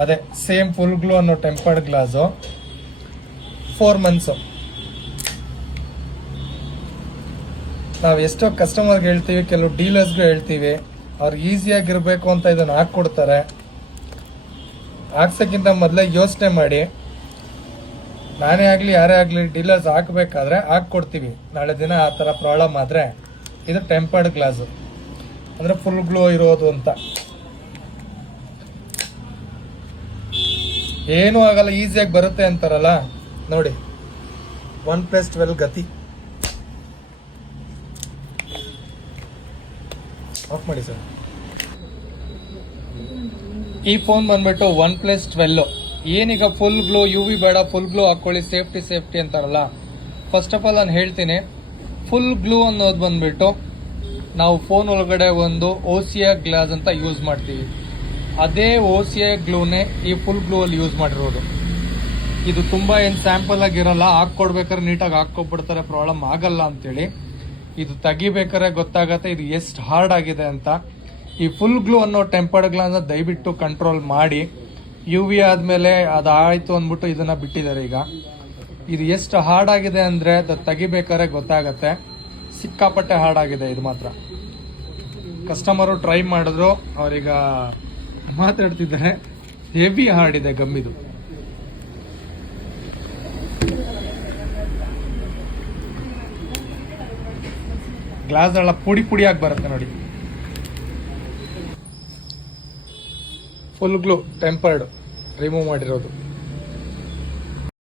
ಅದೇ same full glue ಅನ್ನೋ tempered glass 4 months. ನಾವು ಎಷ್ಟೋ ಕಸ್ಟಮರ್ಗೆ ಹೇಳ್ತೀವಿ, ಕೆಲವು ಡೀಲರ್ಸ್ಗೂ ಹೇಳ್ತೀವಿ, ಅವ್ರಿಗೆ ಈಸಿಯಾಗಿರ್ಬೇಕು ಅಂತ ಇದನ್ನು ಹಾಕ್ಕೊಡ್ತಾರೆ. ಹಾಕ್ಸೋಕ್ಕಿಂತ ಮೊದಲೇ ಯೋಚನೆ ಮಾಡಿ. ನಾನೇ ಆಗಲಿ ಯಾರೇ ಆಗಲಿ ಡೀಲರ್ಸ್ ಹಾಕಬೇಕಾದ್ರೆ ಹಾಕ್ಕೊಡ್ತೀವಿ. ನಾಳೆ ದಿನ ಆ ಥರ ಪ್ರಾಬ್ಲಮ್ ಆದರೆ ಇದು ಟೆಂಪರ್ಡ್ ಗ್ಲಾಸು ಅಂದರೆ ಫುಲ್ ಗ್ಲೋ ಇರೋದು ಅಂತ. ಏನೂ ಆಗಲ್ಲ, ಈಸಿಯಾಗಿ ಬರುತ್ತೆ ಅಂತಾರಲ್ಲ ನೋಡಿ. 1+12 ಗತಿ ಆಫ್ ಮಾಡಿ ಸರ್. ಈ ಫೋನ್ ಬಂದ್ಬಿಟ್ಟು 1+12. ಏನೀಗ ಫುಲ್ ಗ್ಲೋ UV ಬೇಡ, ಫುಲ್ ಗ್ಲೋ ಹಾಕ್ಕೊಳ್ಳಿ, ಸೇಫ್ಟಿ ಅಂತಾರಲ್ಲ. ಫಸ್ಟ್ ಆಫ್ ಆಲ್ ನಾನು ಹೇಳ್ತೀನಿ, ಫುಲ್ ಗ್ಲೂ ಅನ್ನೋದು ಬಂದ್ಬಿಟ್ಟು ನಾವು ಫೋನ್ ಒಳಗಡೆ ಒಂದು OCI ಗ್ಲಾಸ್ ಅಂತ ಯೂಸ್ ಮಾಡ್ತೀವಿ. ಅದೇ OCI ಗ್ಲೂನೇ ಈ ಫುಲ್ ಗ್ಲೂ ಅಲ್ಲಿ ಯೂಸ್ ಮಾಡಿರೋದು. ಇದು ತುಂಬ ಏನು ಸ್ಯಾಂಪಲ್ ಆಗಿರಲ್ಲ, ಹಾಕ್ಕೊಡ್ಬೇಕಾದ್ರೆ ನೀಟಾಗಿ ಹಾಕ್ಕೊಬಿಡ್ತಾರೆ, ಪ್ರಾಬ್ಲಮ್ ಆಗಲ್ಲ ಅಂತೇಳಿ. ಇದು ತೆಗಿಬೇಕಾದ್ರೆ ಗೊತ್ತಾಗತ್ತೆ ಇದು ಎಷ್ಟು ಹಾರ್ಡ್ ಆಗಿದೆ ಅಂತ. ಈ ಫುಲ್ ಗ್ಲೂ ಅನ್ನೋ ಟೆಂಪರ್ಡ್ ಗ್ಲಾಸ್ನ ದಯವಿಟ್ಟು ಕಂಟ್ರೋಲ್ ಮಾಡಿ. UV ಆದಮೇಲೆ ಅದಾಯಿತು ಅಂದ್ಬಿಟ್ಟು ಇದನ್ನು ಬಿಟ್ಟಿದ್ದಾರೆ. ಈಗ ಇದು ಎಷ್ಟು ಹಾರ್ಡ್ ಆಗಿದೆ ಅಂದರೆ ಅದು ತೆಗಿಬೇಕಾದ್ರೆ ಗೊತ್ತಾಗತ್ತೆ. ಸಿಕ್ಕಾಪಟ್ಟೆ ಹಾರ್ಡ್ ಆಗಿದೆ ಇದು ಮಾತ್ರ. ಕಸ್ಟಮರು ಟ್ರೈ ಮಾಡಿದ್ರು, ಅವರೀಗ ಮಾತಾಡ್ತಿದ್ದಾರೆ. ಹೆವಿ ಹಾರ್ಡ್ ಇದೆ ಗಮ್ಮಿದು. ಗ್ಲಾಸ್ ಎಲ್ಲ ಪುಡಿಯಾಗಿ ಬರುತ್ತೆ ನೋಡಿ. ಫುಲ್ ಗ್ಲೂ ಟೆಂಪರ್ಡ್ ರಿಮೂವ್ ಮಾಡಿರೋದು.